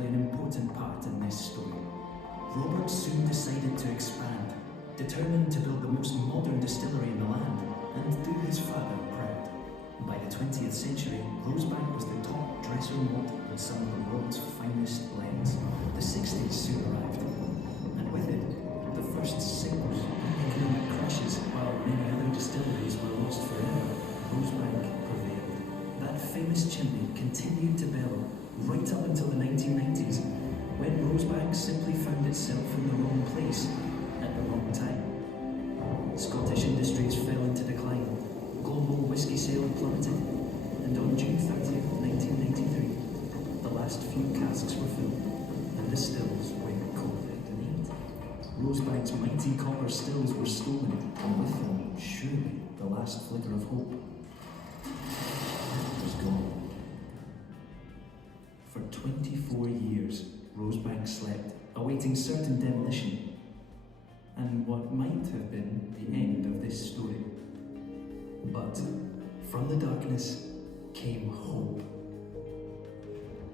play an important part in this story. Robert soon decided to expand, determined to build the most modern distillery in the land and do his father proud. By the 20th century, Rosebank was the top dresser malt in some of the world's finest blends. The 60s soon arrived, and with it, the first signals and economic crashes. While many other distilleries were lost forever, Rosebank prevailed. That famous chimney continued to bellow right up until the 1990s, when Rosebank simply found itself in the wrong place at the wrong time. Scottish industries fell into decline, global whisky sales plummeted, and on June 30th, 1993, the last few casks were filled, and the stills were coated in ink. Rosebank's mighty copper stills were stolen, and with them, surely, the last flicker of hope was gone. For 24 years, Rosebank slept, awaiting certain demolition, and what might have been the end of this story. But from the darkness came hope.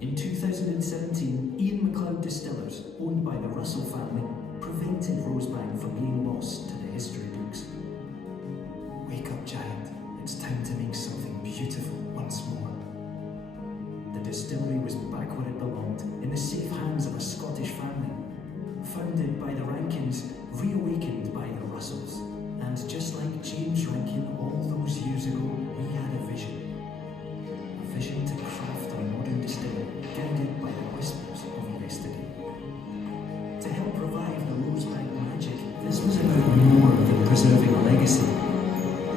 In 2017, Ian MacLeod Distillers, owned by the Russell family, prevented Rosebank from being lost to the history books. Wake up, giant. It's time to make something beautiful once more. The distillery was back where it belonged, in the safe hands of a Scottish family. Founded by the Rankins, reawakened by the Russells. And just like James Rankin all those years ago, we had a vision. A vision to craft a modern distillery, guided by the whispers of yesterday. To help revive the Rosebank magic, this was about more than preserving a legacy.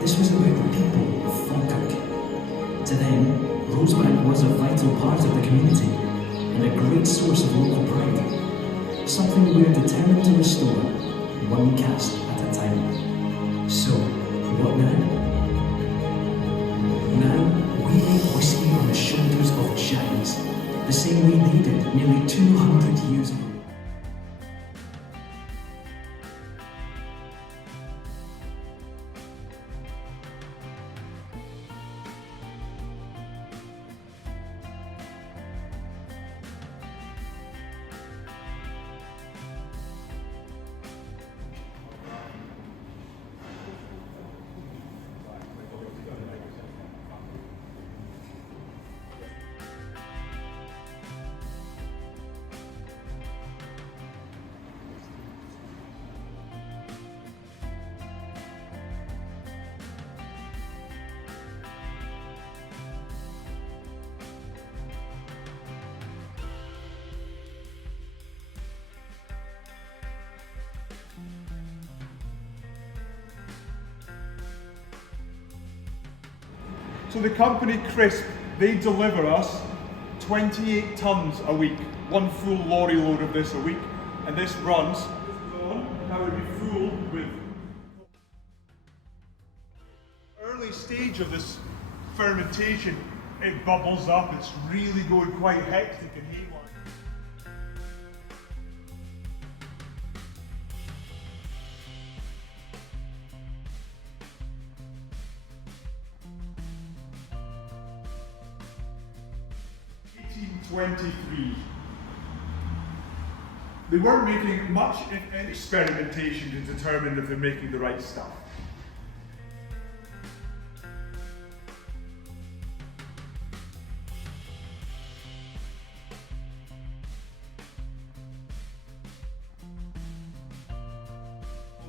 This was about the people of Falkirk. To them, Rosebank was a vital part of the community, and a great source of local pride. Something we are determined to restore, one cask at a time. So, what now? Now, we make whiskey on the shoulders of giants, the same way they did nearly 200 years ago. So the company Crisp, they deliver us 28 tonnes a week, one full lorry load of this a week, and this runs now would be full with early stage of this fermentation. It bubbles up, it's really going quite hectic and haywire. They weren't making much, if any, experimentation to determine if they're making the right stuff.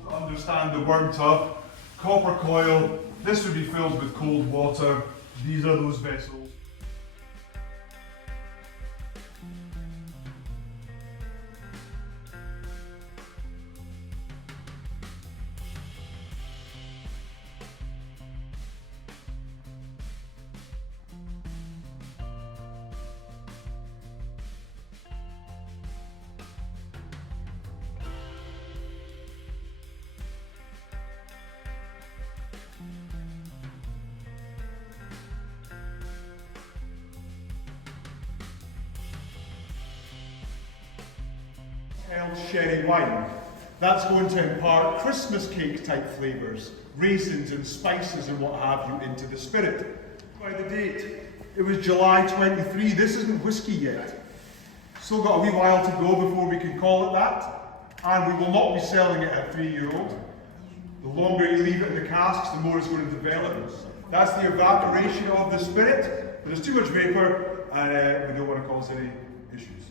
To understand the worm tub, copper coil, this would be filled with cold water. These are those vessels. Sherry wine. That's going to impart Christmas cake type flavours, raisins and spices and what have you into the spirit. By the date, it was July 23. This isn't whiskey yet. Still got a wee while to go before we can call it that, and we will not be selling it at 3-year-old. The longer you leave it in the casks, the more it's going to develop. That's the evaporation of the spirit. But there's too much vapour, and we don't want to cause any issues.